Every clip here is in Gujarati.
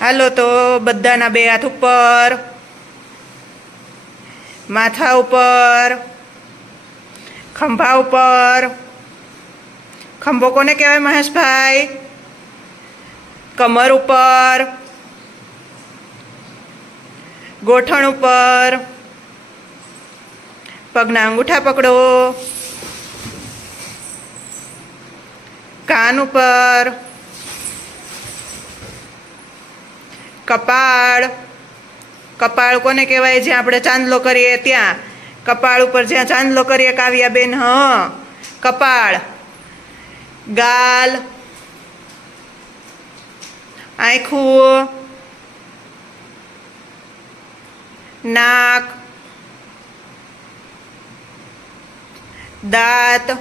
હાલો તો બધાના બે હાથ ઉપર. માથા ઉપર. ખંભા ઉપર. ખંભો કોને કહેવાય મહેશભાઈ? કમર ઉપર. ગોઠણ ઉપર. પગના અંગૂઠા પકડો. કાન ઉપર. કપાળ. કપાળ કોને કહેવાય? જ્યાં આપણે ચાંદલો કરીએ ત્યાં. કપાળ ઉપર જ્યાં ચાંદલો કરીએ કાવ્યાબેન, હ. કપાળ. ગાલ. આંખું. નાક. દાંત.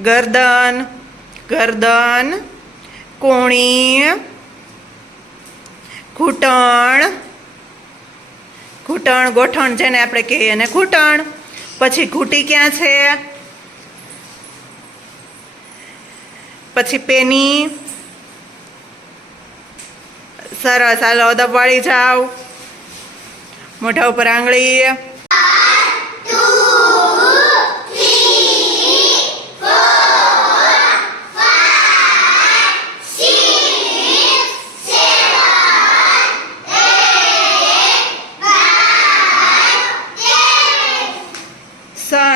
ગરદન. ગરદન. કોણી ઘૂંટણ ઘૂંટણ ગોઠણ જેને આપણે કહીએ ને ઘૂંટણ. પછી ઘૂંટી ક્યાં છે? પછી પેની. સરસ, હાલો દબાળી જાઓ. મોઢા ઉપર આંગળી.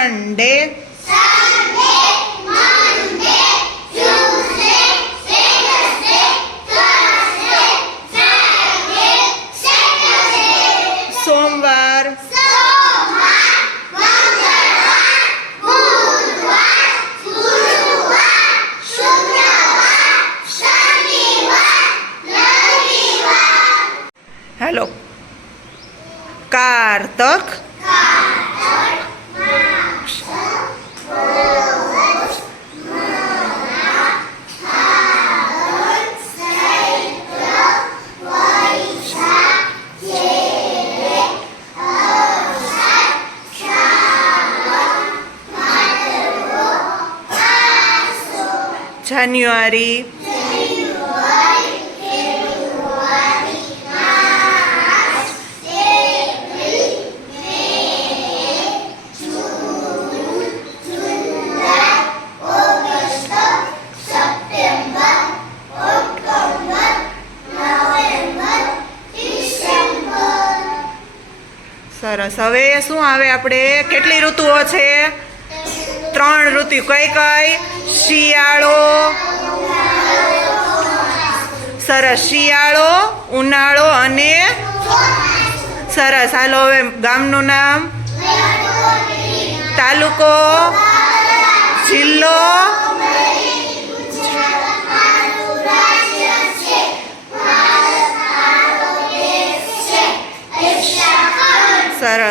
Sunday. Sunday, Monday, Tuesday, Wednesday, Thursday, Friday, Saturday. Somvar. Somvar, Mangalvar, Budhvar, Guruvar, Shukravar, Shanivar, Ravivar. Hello. Kartak. જાન્યુઆરી. સરસ. હવે શું આવે આપણે? કેટલી ઋતુઓ છે? ત્રણ ઋતુ કઈ કઈ? શિયાળો. સરસ. શિયાળો, ઉનાળો અને સરસ. હાલો, હવે ગામનું નામ. તાલુકો. જિલ્લો. સરસ.